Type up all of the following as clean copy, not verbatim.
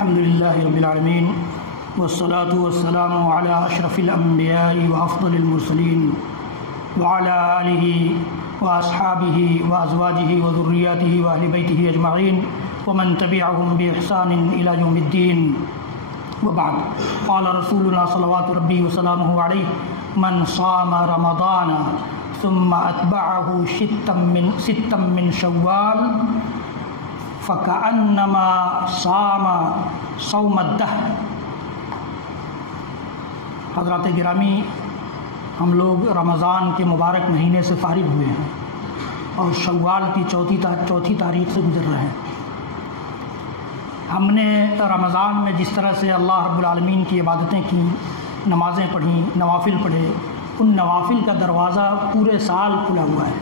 الحمد لله رب العالمين والصلاة والسلام على أشرف الأنبياء وأفضل المرسلين وعلى آله وأصحابه وأزواجه وذرياته وأهل بيته أجمعين ومن تبعهم بإحسان إلى يوم الدين وبعد. قال رسولنا صلوات ربي وسلامه عليه: من صام رمضان ثم أتبعه ستا من شوال فكأنما صام صوم الدهر. حضرات گرامی، ہم لوگ رمضان کے مبارک مہینے سے فارغ ہوئے ہیں اور شوال کی چوتھی تاریخ سے گزر رہے ہیں. ہم نے رمضان میں جس طرح سے اللہ رب العالمین کی عبادتیں کی، نمازیں پڑھیں، نوافل پڑھے، ان نوافل کا دروازہ پورے سال کھلا ہوا ہے.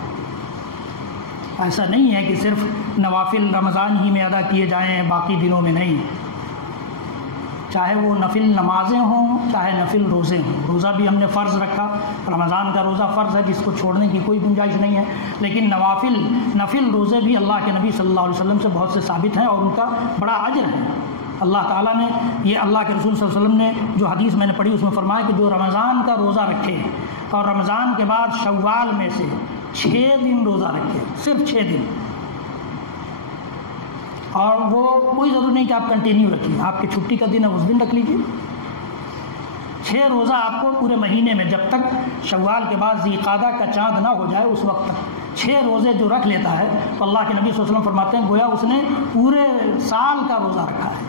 ایسا نہیں ہے کہ صرف نوافل رمضان ہی میں ادا کیے جائیں، باقی دنوں میں نہیں. چاہے وہ نفل نمازیں ہوں، چاہے نفل روزے ہوں. روزہ بھی ہم نے فرض رکھا، رمضان کا روزہ فرض ہے جس کو چھوڑنے کی کوئی گنجائش نہیں ہے. لیکن نفل روزے بھی اللہ کے نبی صلی اللہ علیہ وسلم سے بہت سے ثابت ہیں اور ان کا بڑا اجر ہے. اللہ تعالیٰ نے یہ اللہ کے رسول صلی اللہ علیہ وسلم نے جو حدیث میں نے پڑھی اس میں فرمایا کہ جو رمضان کا روزہ رکھے اور رمضان کے بعد شوال میں سے 6 دن روزہ رکھے، صرف 6 دن، اور وہ کوئی ضرور نہیں کہ آپ کنٹینیو رکھیے، آپ کی چھٹی کا دن ہے اس دن رکھ لیجیے. 6 روزہ آپ کو پورے مہینے میں، جب تک شوال کے بعد ذی قعدہ کا چاند نہ ہو جائے اس وقت تک 6 روزے جو رکھ لیتا ہے تو اللہ کے نبی صلی اللہ علیہ وسلم فرماتے ہیں گویا اس نے پورے سال کا روزہ رکھا ہے.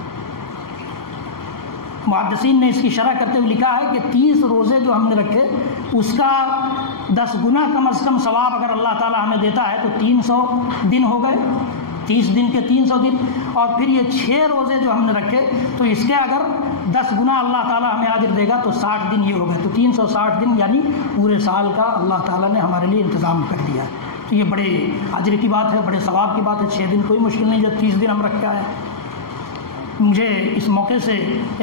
محدثین نے اس کی شرح کرتے ہوئے لکھا ہے کہ 30 روزے جو ہم نے رکھے اس کا 10 گنا کم از کم ثواب اگر اللہ تعالیٰ ہمیں دیتا ہے تو 300 دن ہو گئے، 30 دن کے 300 دن، اور پھر یہ 6 روزے جو ہم نے رکھے تو اس کے اگر 10 گنا اللہ تعالیٰ ہمیں اجر دے گا تو 60 دن یہ ہو گئے، تو 360 دن یعنی پورے سال کا اللہ تعالیٰ نے ہمارے لیے انتظام کر دیا. تو یہ بڑے اجر کی بات ہے، بڑے ثواب کی بات ہے. 6 دن کوئی مشکل نہیں جب 30 دن ہم رکھ کے آئے. مجھے اس موقع سے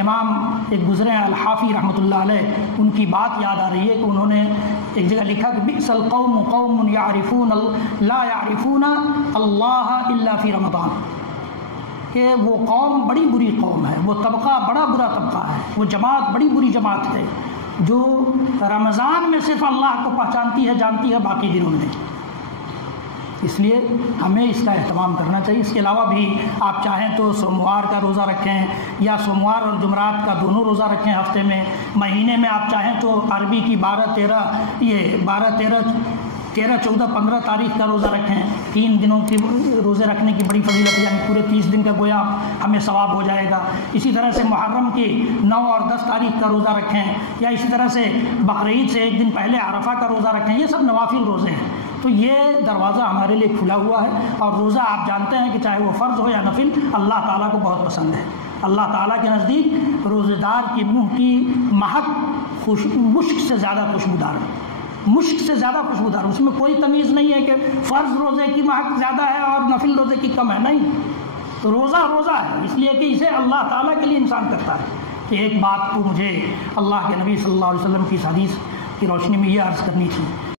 امام ایک گزرے ہیں الحافی رحمۃ اللہ علیہ، ان کی بات یاد آ رہی ہے کہ انہوں نے ایک جگہ لکھا کہ بئس القوم قوم یعرفون لا یعرفون اللہ الا فی رمضان، کہ وہ قوم بڑی بری قوم ہے، وہ طبقہ بڑا برا طبقہ ہے، وہ جماعت بڑی بری جماعت ہے جو رمضان میں صرف اللہ کو پہچانتی ہے، جانتی ہے، باقی دنوں میں نہیں. اس لیے ہمیں اس کا اہتمام کرنا چاہیے. اس کے علاوہ بھی آپ چاہیں تو سوموار کا روزہ رکھیں یا سوموار اور جمعرات کا دونوں روزہ رکھیں ہفتے میں. مہینے میں آپ چاہیں تو عربی کی 12 13 14 15 تاریخ کا روزہ رکھیں. 3 دنوں کے روزے رکھنے کی بڑی فضیلت ہے، یعنی پورے 30 دن کا گویا ہمیں ثواب ہو جائے گا. اسی طرح سے محرم کی 9 اور 10 تاریخ کا روزہ رکھیں، یا اسی طرح سے بقرعید سے 1 دن پہلے عرفہ کا روزہ رکھیں. یہ سب نوافل روزے ہیں. تو یہ دروازہ ہمارے لیے کھلا ہوا ہے، اور روزہ آپ جانتے ہیں کہ چاہے وہ فرض ہو یا نفل اللہ تعالیٰ کو بہت پسند ہے. اللہ تعالیٰ کے نزدیک روزے دار کی منہ کی مہک مشک سے زیادہ خوشبودار ہے، مشک سے زیادہ خوشبودار. اس میں کوئی تمیز نہیں ہے کہ فرض روزے کی مہک زیادہ ہے اور نفل روزے کی کم ہے، نہیں. تو روزہ روزہ ہے، اس لیے کہ اسے اللہ تعالیٰ کے لیے انسان کرتا ہے. کہ ایک بات تو مجھے اللہ کے نبی صلی اللہ علیہ وسلم کی حدیث کی روشنی میں یہ عرض کرنی تھی